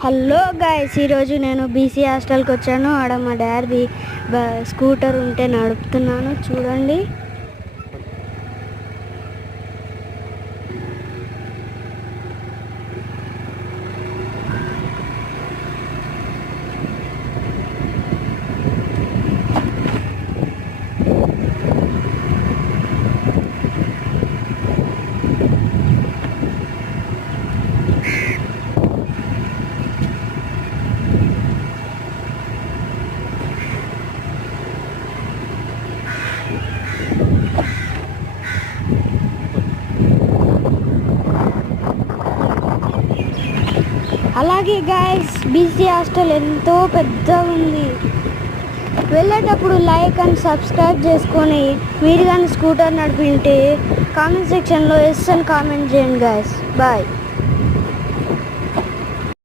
Hello guys, ఈరోజు నేను బీసీ హాస్టల్కి వచ్చాను. ఆడ మా డాడీ స్కూటర్ ఉంటే నడుపుతున్నాను, చూడండి. అలాగే గాయ్స్, బీసీ హాస్టల్ ఎంతో పెద్దగా ఉంది. వెళ్ళేటప్పుడు లైక్ అండ్ సబ్స్క్రైబ్ చేసుకొని మీరు కానీ స్కూటర్ నడిపింటే కామెంట్ సెక్షన్లో ఎస్ అని కామెంట్ చేయండి గాయ్స్. బాయ్.